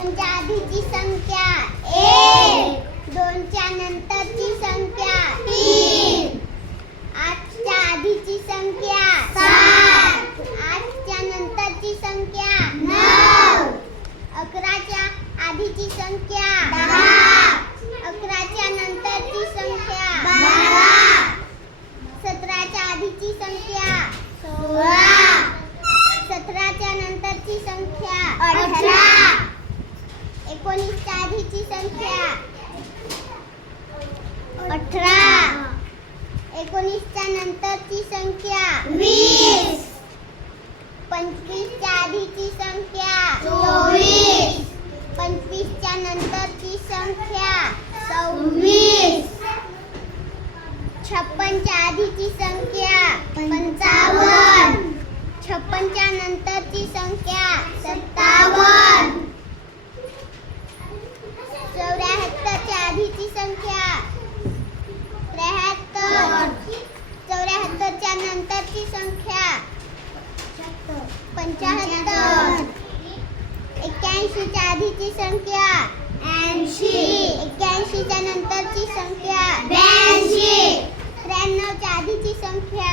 च्या आधीची संख्या 1, 2 च्या नंतरची संख्या 3, 8 च्या आधीची संख्या 7, 8 च्या नंतरची संख्या 9, 11 च्या आधीची संख्या 10, 11 च्या नंतरची संख्या 12, 17 च्या आधीची संख्या 16, 17 च्या नंतरची संख्या 18, 19 च्या आधीची संख्या 18, 19 च्या नंतरची संख्या 20, 25 च्या आधीची संख्या 24, 25 च्या नंतरची संख्या 26, 56 च्या आधीची संख्या 55, 56 च्या नंतरची संख्या 57, 74 च्या आधीची संख्या 73, 74 च्या नंतरची संख्या 75, 81 च्या आधीची संख्या 80, 81 च्या नंतरची संख्या 82, 93 च्या आधीची संख्या